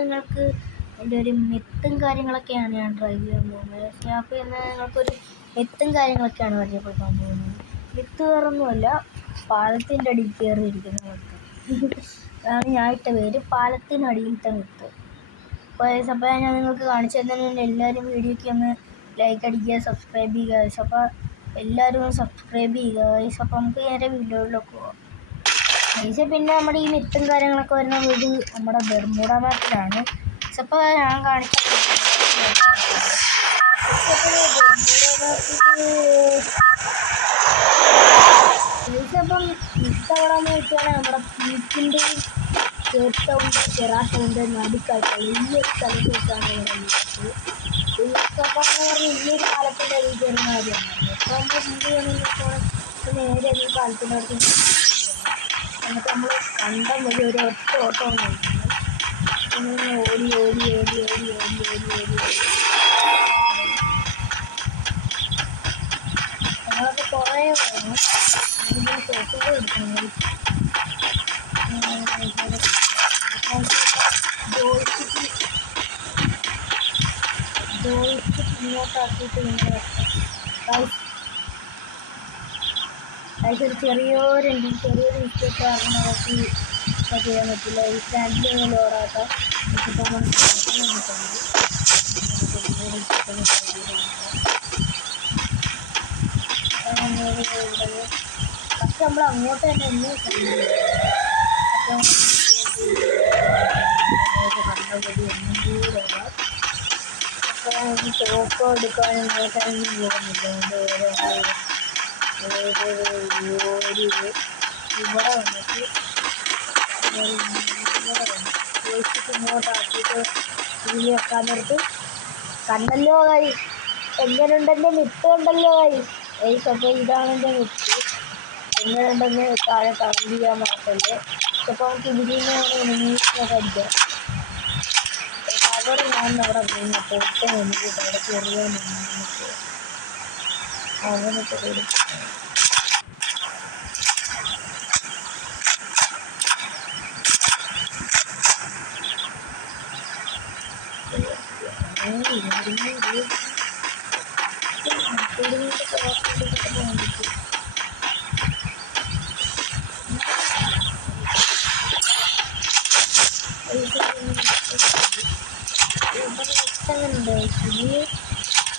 നിങ്ങൾക്ക് എൻ്റെ ഒരു മെത്തും കാര്യങ്ങളൊക്കെയാണ് ഞാൻ ട്രൈ ചെയ്യാൻ പോകുന്നത്. അപ്പോൾ ഇന്ന് നിങ്ങൾക്കൊരു മെത്തും കാര്യങ്ങളൊക്കെയാണ് പരിചയപ്പെടുത്താൻ പോകുന്നത്. മെത്ത് വേറൊന്നുമല്ല, പാലത്തിൻ്റെ അടിയിൽ കയറിയിരിക്കുന്ന മെത്ത്. അതാണ് ഞാൻ ഇട്ട പേര്, പാലത്തിനടിയിലത്തെ മെത്ത്. അപ്പോൾ ഞാൻ നിങ്ങൾക്ക് കാണിച്ചു തരുന്നതിന് എല്ലാവരും വീഡിയോയ്ക്ക് ഒന്ന് ലൈക്ക് അടിക്കുക, സബ്സ്ക്രൈബ് ചെയ്യുക. അപ്പോൾ എല്ലാവരും ഒന്ന് സബ്സ്ക്രൈബ് ചെയ്യുക. അപ്പോൾ നമുക്ക് നേരെ വീഡിയോയിലൊക്കെ പോകാം. പിന്നെ നമ്മുടെ ഈ മെത്തും കാര്യങ്ങളൊക്കെ വരുന്ന വീട് നമ്മുടെ ബെർമുഡ മാപ്പിലാണ്. അപ്പോൾ ഞാൻ കാണിച്ചത് അപ്പം മിക്കവിടെന്ന് വെച്ചാൽ നമ്മുടെ പീക്കിൻ്റെയും കേട്ടൗണ്ട് ചെറാട്ടൗണ്ട് നടുക്കായിട്ടുള്ള ഈ ഒരു സ്ഥലത്ത് വെച്ചാണ് ഇവിടെ മിക്സ്. അപ്പം എന്ന് പറഞ്ഞാൽ ഈ ഒരു കാലത്തിൻ്റെ അടിയിൽ കയറുന്ന കാര്യമാണ്. അപ്പോൾ നമ്മൾ എന്ത് ചെയ്യണമെന്ന് നേരെ ഈ കാലത്തിൻ്റെ അടുത്ത് എന്നിട്ട് നമ്മൾ കണ്ടം വഴി ഒരു ഒറ്റ ഓട്ടം ഇങ്ങനെ ഓടി ഓടി ഓടി ഓടി ഓടി ഓടി ഓടി ഓടി ഞങ്ങളൊക്കെ കുറേ വേണം. അതിന് ഫോട്ടോകൾ എടുക്കണം. ജോയിസ്റ്റിക്ക് ഇങ്ങോട്ടാക്കിയിട്ട് ഇങ്ങനെ ചെറിയൊരു മിസ്റ്റേക്ക് കാരണം നമുക്ക് ചെയ്യാൻ പറ്റില്ല. ഈ സ്റ്റാൻഡിൽ ലോഡാക്കാം. പക്ഷെ നമ്മൾ അങ്ങോട്ട് തന്നെ ഒന്നും അപ്പം കണ്ടപടി ഒന്നും കൂടെ അപ്പോൾ ടോക്കോ എടുക്കാൻ ഇങ്ങോട്ടൊന്നും പോകുന്നില്ല. ഇവിടെ വന്നിട്ട് ഇങ്ങോട്ടാക്കിയിട്ട് ഇതിൽ വെക്കാൻ നേരത്ത് കണ്ടല്ലോ കൈ എങ്ങനെയുണ്ടെൻ്റെ മിത്ത് കണ്ടല്ലോ കൈ. അപ്പോൾ ഇതാണ് എൻ്റെ മിത്ത്. എങ്ങനെയുണ്ടെന്ന് താഴെ കമൻറ്റ് ചെയ്യാൻ മറക്കല്ലേ. അപ്പോൾ നമുക്ക് ഇതിൽ നിന്നാണ് എനിമീസിനൊക്കെ അടിക്കാം. അവിടെ ഞാൻ അവിടെ പോയിട്ട് എനിക്ക് അവിടെ ചെറിയ അങ്ങനത്തെ ഒരു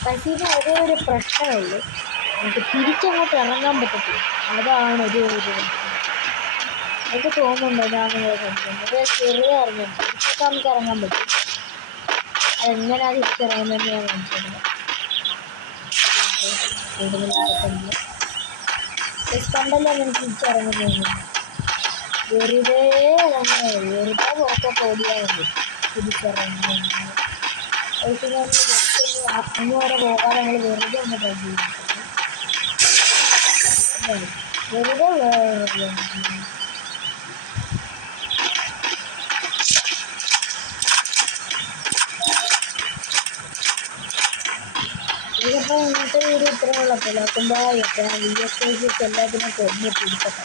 പക്ഷേ ഒരേ ഒരു പ്രശ്നമുള്ളൂ, നമുക്ക് തിരിച്ചങ്ങോട്ട് ഇറങ്ങാൻ പറ്റത്തില്ല. അതാണ് ഒരു എനിക്ക് തോന്നുന്നുണ്ടോ ഞാൻ കണ്ടിട്ടുണ്ട്. ചെറിയ തിരിച്ചൊക്കെ നമുക്ക് ഇറങ്ങാൻ പറ്റും. അതെങ്ങനെയാണ് തിരിച്ചിറങ്ങുന്നത് ഞാൻ കാണിച്ചിരുന്നത്. കണ്ടല്ലോ അങ്ങനെ തിരിച്ചിറങ്ങുന്നു. വെറുതെ പുറത്തൊക്കെ ഓടിയാൽ മതി തിരിച്ചിറങ്ങുന്നു. അങ്ങോട്ട് പോകാതെ നമ്മൾ വെറുതെ ഒന്ന് ട്രൈ ചെയ്തിട്ടുണ്ട്. വെറുതെ ഇതിപ്പോൾ ഇന്നത്തെ വീഡിയോ ഇത്രയും ഉള്ളപ്പോൾ എല്ലാവർക്കും VS എല്ലാത്തിനും കൊണ്ടിട്ടിരിക്കട്ടെ.